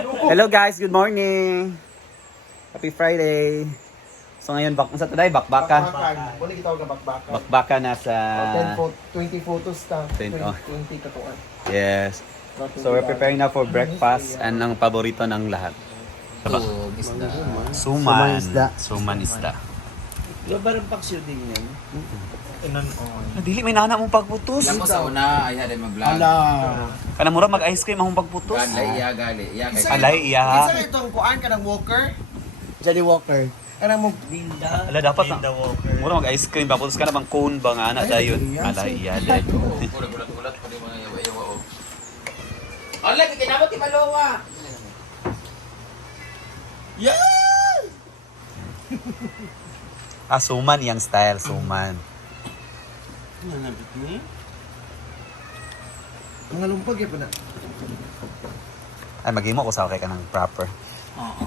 Hello guys, good morning. Happy Friday. So ngayon, sa today, bakbaka. Muna kita ka bakbakan. Bakbaka na sa... 20 photos ta. 20, oh. 20 katuan. Yes. So we're preparing now for breakfast and ang paborito ng lahat. Isda. Suman. Suman isda. Di ba barang paksyo din yan? Dili, may nana mong pagputos. Alam mo sa una, ay hada mag-vlog. Ala. Kana mura mag-ice cream akong pagputos. Gali, iya, gali. Iya, kay Alay, iya. Isa na itong kuan ka ng Walker. Johnny Walker. Kana mo Linda. Ala, dapat Linda na. Walker. Mura mag-ice cream. Paputos ka na bang cone ba nga na dayon. Alay, iya. Alay. Pura gulat-gulat pa yung mga yawa-yawa o. Ala, kikinabot ti Malonga. Yeah! Suman yung style, suman. Nanabit ni? mga lumpag po na. Ay, mag-imo ko sa okay ka ng proper. Oo.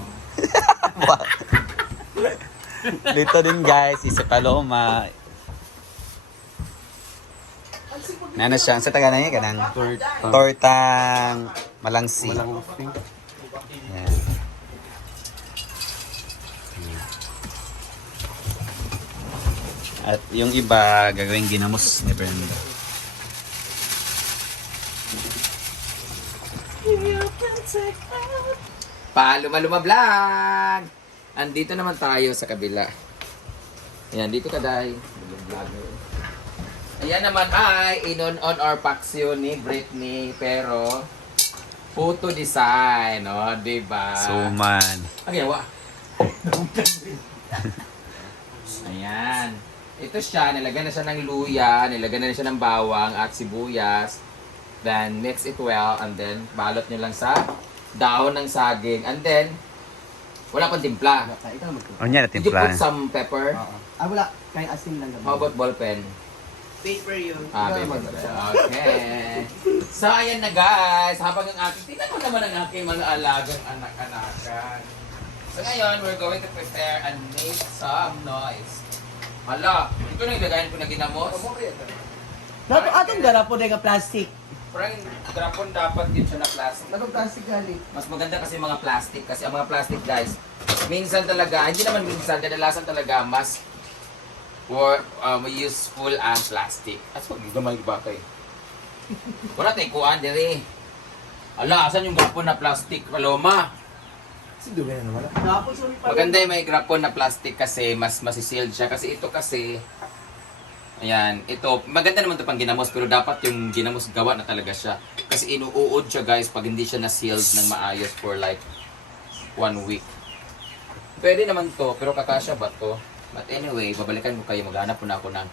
Dito din guys, isa Paloma. Nano siya, sa taga na niya kanang tortang malangsi. Yan. At yung iba gagawing ginamos ni Brenda. Paluma-luma vlog! Andito naman tayo sa kabila. Ayan, dito ka, Day. Ayan naman ay inon-on or paksyo ni Britney, pero photo design, no? Diba? Suman. Okay, wa. Ayan. Ito siya, nilagyan na siya ng luya, nilagyan na siya ng bawang at sibuyas. Then, mix it well, and then, balot nyo lang sa dahon ng saging. And then, wala pang timpla. O niya na Did you timpla. put some pepper? Wala. Kaya asin lang How about ball pen? Paper yun. Paper. Okay. So, ayan na guys. Habang ang aking, tingnan mo naman ang aking mga alagang anak-anakan. So, ngayon, we're going to prepare and make some noise. Hala, ito na ilagayin ko na ginamos. Dato atong garapo na nga plastic. Parang drapon dapat din siya na plastic. Dato plastic gali. Mas maganda kasi mga plastic. Kasi ang mga plastic guys, minsan talaga, hindi naman minsan, kadalasan talaga mas we use full and plastic. As pag gamay ba kay? Wala tayong kuhaan dire. Ala, asan yung grapon na plastic? Paloma. Sido ba yan wala? Maganda yung may grapon na plastic kasi mas masisealed siya. Kasi ito kasi, ayan, ito, maganda naman ito pang ginamos pero dapat yung ginamos gawa na talaga siya. Kasi inuuod siya guys pag hindi siya na-sealed ng maayos for like 1 week. Pwede naman to, pero kakasya ba to? But anyway, babalikan ko kayo, maghanap po na ako ng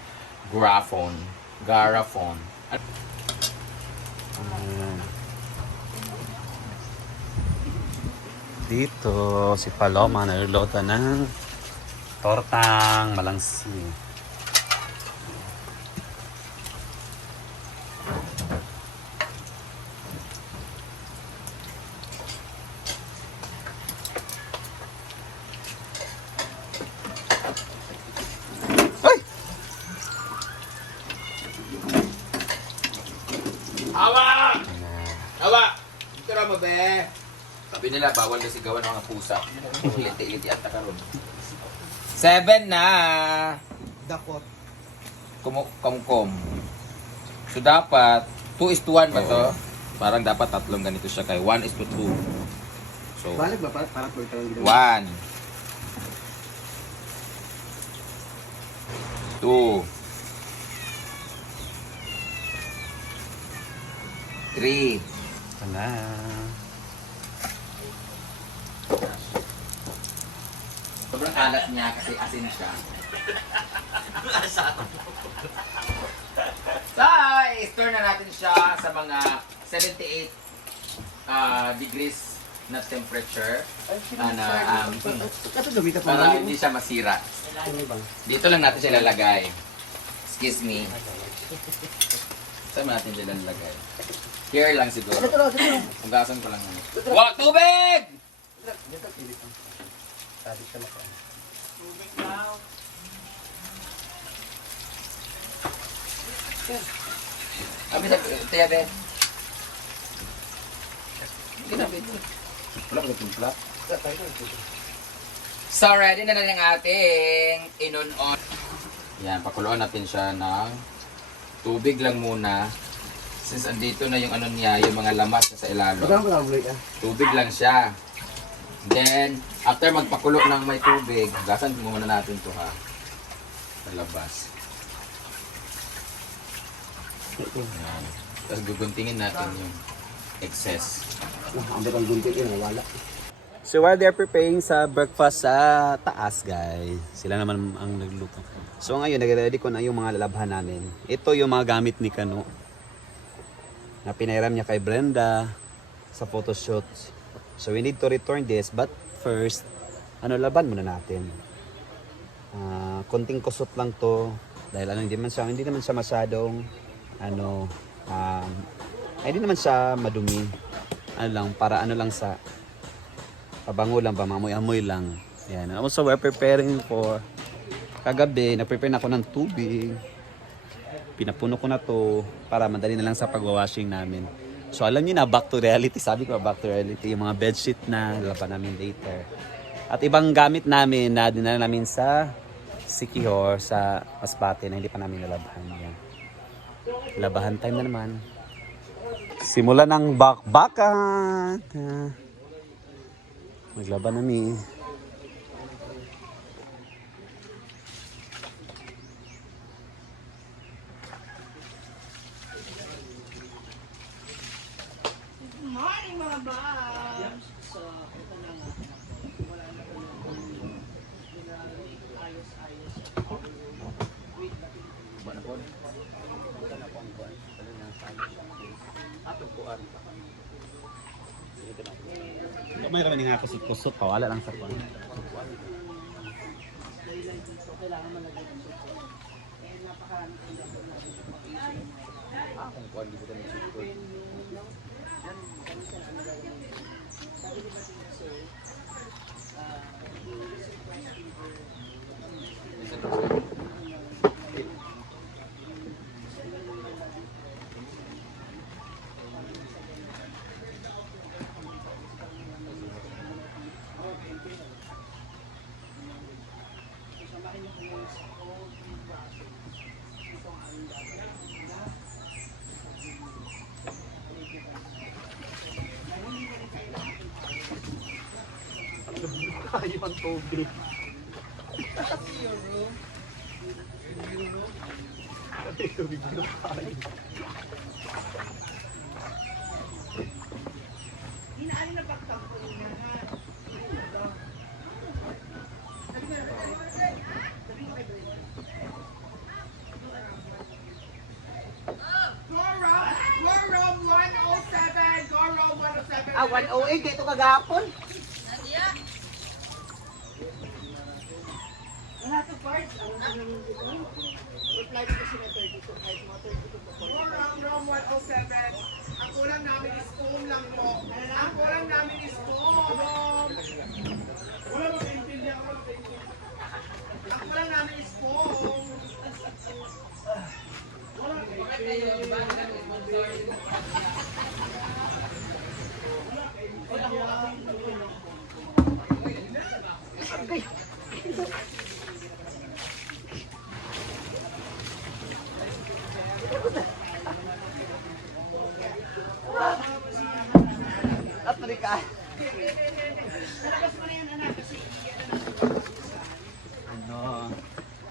Garafone. Dito, si Paloma naluluto ng tortang malangsi. Ay! Hawa! Hawa! Ito na mo, be! Sabi nila, bawal na sigawan ng mga pusa. Iliti-iliti at nakaroon. 7 na! Dakot. Kumkom. So, dapat, 2:1 ba to? Parang dapat tatlong ganito siya kay 1:2. So, Balik ba para po ito ang ginawa? 1 2 3 Wala. Sobrang alat niya kasi asin siya. So, i-store na natin siya sa mga 78 degrees na temperature. Kato gamitan pa Para hindi siya masira. Dito lang natin siya lalagay. Excuse me. Saan ba natin siya lalagay? Here lang siguro. Hugasan ko lang. Wow, tubig! Tubig daw. Kami sa tiyabe. Ginabit. Wala ko timpla. So, ready na ang ating inon-on. Yan, pakuluan natin siya ng tubig lang muna. Since andito na yung ano niya, yung mga lamas na sa ilalo. Tubig lang siya. Then, after magpakulo ng may tubig, gasan muna natin to ha. Sa labas. Yan. Tapos guguntingin natin yung excess. So while they're preparing sa breakfast sa taas, guys, sila naman ang nagluto. So ngayon, nag-ready ko na yung mga lalabhan namin. Ito yung mga gamit ni Kano na pinairam niya kay Brenda sa photoshoot. So we need to return this, but first, laban muna natin. Konting kusot lang to dahil hindi naman siya masyadong hindi naman siya madumi. Para sa pabango lang, pamamoy-amoy lang. Yan. And also, we're preparing for kagabi, nag-prepare na ako ng tubig. Pinapuno ko na to para madali na lang sa pag-washing namin. So, alam niyo na, back to reality. Sabi ko, back to reality. Yung mga bedsheet na laban namin later. At ibang gamit namin na dinala namin sa Sikihor, sa Masbate na hindi pa namin nalabhan. Yan. Labahan time na naman. Simula ng bakbakan. Maglaban namin. Good morning mga babs! So, ito na nga. Wala na ko yung ayos-ayos. Wait, natin. Ba na po? Ito na po ang buwan. Ito na sa atong kuan. May raman nga kusot-kusot, wala lang sa kuan. Dahil dito, kailangan malagay ng support. Eh, napakarami kong dapat natin sa pag-isip. Akong kuan dito na support. Sabi ni Batin kasi, Kayo ang tubig. Hinaan na pagtampo niya ha. Go room 107. Go room 107. 108 dito kagapon. Lahat of parts, reply dito sila 32, kahit mga 32 po. Go room 107. Ang kulang namin is foam lang po. Ang kulang namin is foam. Wala mag-intindihan ako. Ang kulang namin is foam.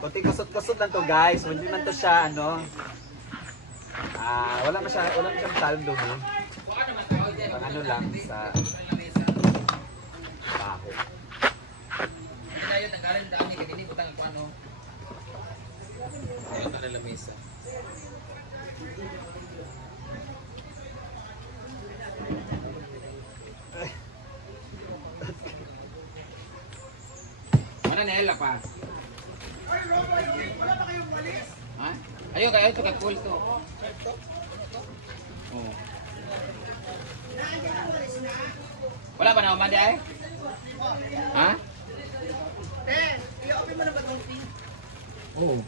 Konting kusot-kusot lang to, guys. Hindi man to siya wala masyadong dumi. Pang lang sa baho. Tayo nagalan daan ni kanini butang ko ano. Ito na lamesa. Mana nela pa? Ay, Rob, wala pa kayong walis? Ha? Ayun kayo ito ka-cool to. Oh. Wala pa na umandi ay? Ha? I-open mo na ba itong thing? Oo.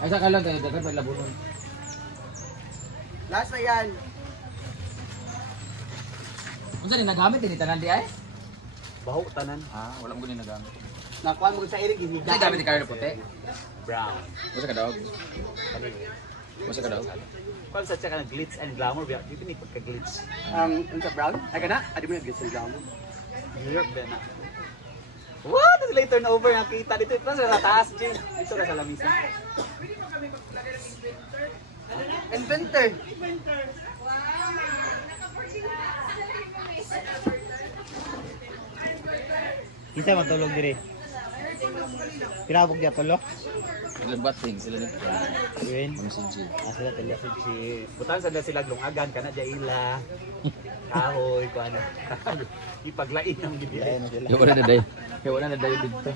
Ay sa kalang tayo dagan pa labunon. Last na yan. Kung saan nagamit, tinitanan di ay? Baho tanan. Ah, wala mo ganun nagamit. Nakuha mo sa irig, hindi Kasi gamit ni Carlo puti. Brown. Masa ka daw? Masa ka daw? Kung sa tsaka ng glitz and glamour, dito ni pagka-glitz. Ang sa brown? Ay ka na? Adi mo na sa brown. New York ba na? What? Ito lang turnover nakita dito. Ito sa taas, Jay. Dito na sa lamisan. Inventor. Isa matulog dire. Pirabog niya tulog. Sila bating, sila nito. Win. Ang sinji. Sila tala. Butan sa sila lungagan kana jaila. Kahoy ko ano. Ipaglain ang gibili. Yung wala na day. Yung wala na day dito.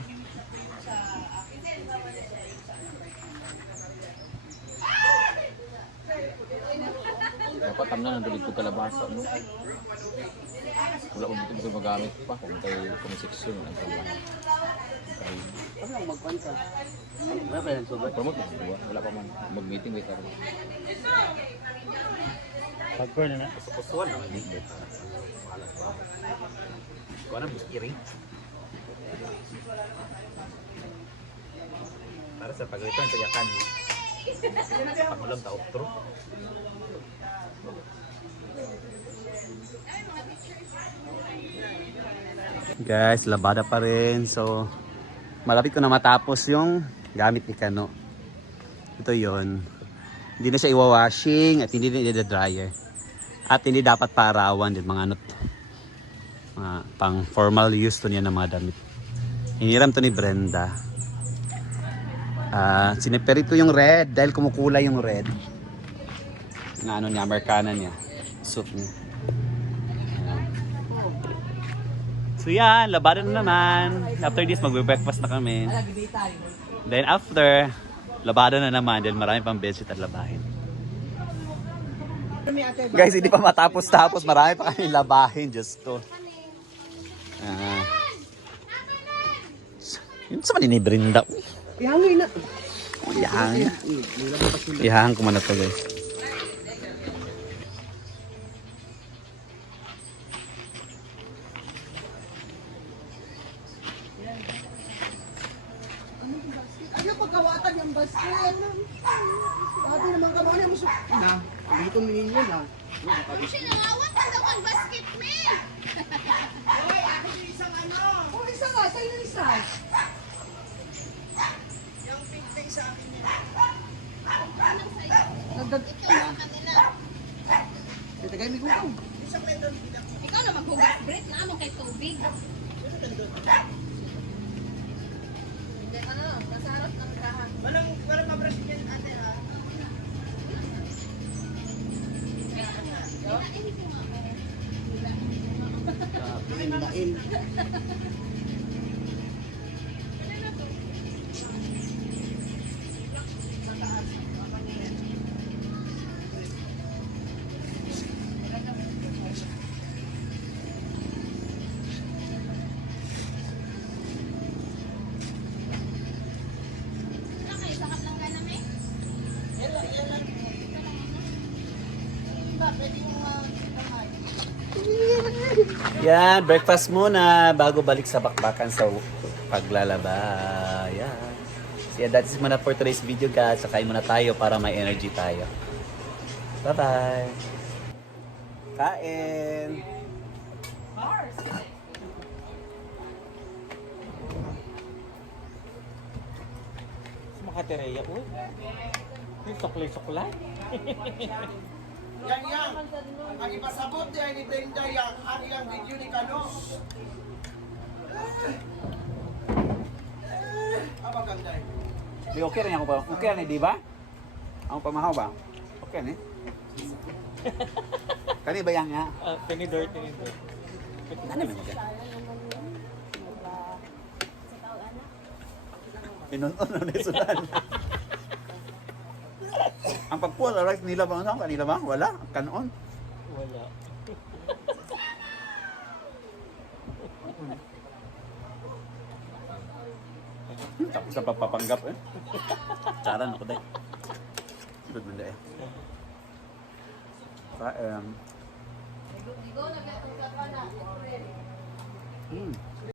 Dapat tamnan nandun dito kalabasa, no? Wala ko dito magamit pa kung kay section ang trabaho. Ano ang magkwanta? Wala pa lang subot. Promote mo dua, wala pa man mag-meeting with Carlo. Pagpur na na. Kusuan naman dito. Ko na buskiring. Para sa paglitan sa yakan mo. Pangulam ta outro. Guys, labada pa rin. So, malapit ko na matapos yung gamit ni Kano. Ito yon. Hindi na siya iwa-washing at hindi na i-dryer. At hindi dapat paarawan din mga mga pang formal use to niya ng mga damit. Hiniram to ni Brenda. Siniperito yung red dahil kumukulay yung red. Na ano niya, Americana niya. Soup niya. So yan, labanan na naman. After this, magbe-breakfast na kami. Then after, labanan na naman dahil marami pang bedsheet at labahin. Guys, hindi pa matapos-tapos. Marami pa kami labahin. Just to. Yun sa manin ni Brenda. Ihangin na. Ihangin. Ihangin ko man na to, guys. Ayaw pagkawatan yung basket. Sabi naman ka mga muso. Na. Dito ninyo na. Ano siya nangawat? Ang daw ang basket, me! Hoy, ako yung isang ano. Oh, isa nga. Sa'yo yung isa. Yung pink thing sa akin yun. Nagdag ito na kanila. Tagay mi gugaw. Isang meron din ako. Ikaw na maghugas, Brett. Na ano kay tubig. Hindi, ano, nasa harap ng rahan. Walang mabras yan, ate ha. Lain. Yan, breakfast muna bago balik sa bakbakan sa paglalaba. Yan. So yeah, that's it muna for today's video guys. Sakain muna tayo para may energy tayo. Bye-bye. Kain. Makatereya ko. Yung suklay-suklay. Yan yan. Ang ipasabot niya ni Brenda yan. Ang ilang video ni Kano. Maganda eh. Di okay rin ako pa. Okay rin, di ba? Ako pamahaw ba? Okay rin. Kani ba yan nga? Tinidor. Ano ba yan? Pinunon na nisulan. Ang pagpuan, right, nila ba? Ano? Kanila ba? Wala? Kanon? Wala. Tapos na papapanggap eh. Charan ako dahil. Good mo dahil. Mm.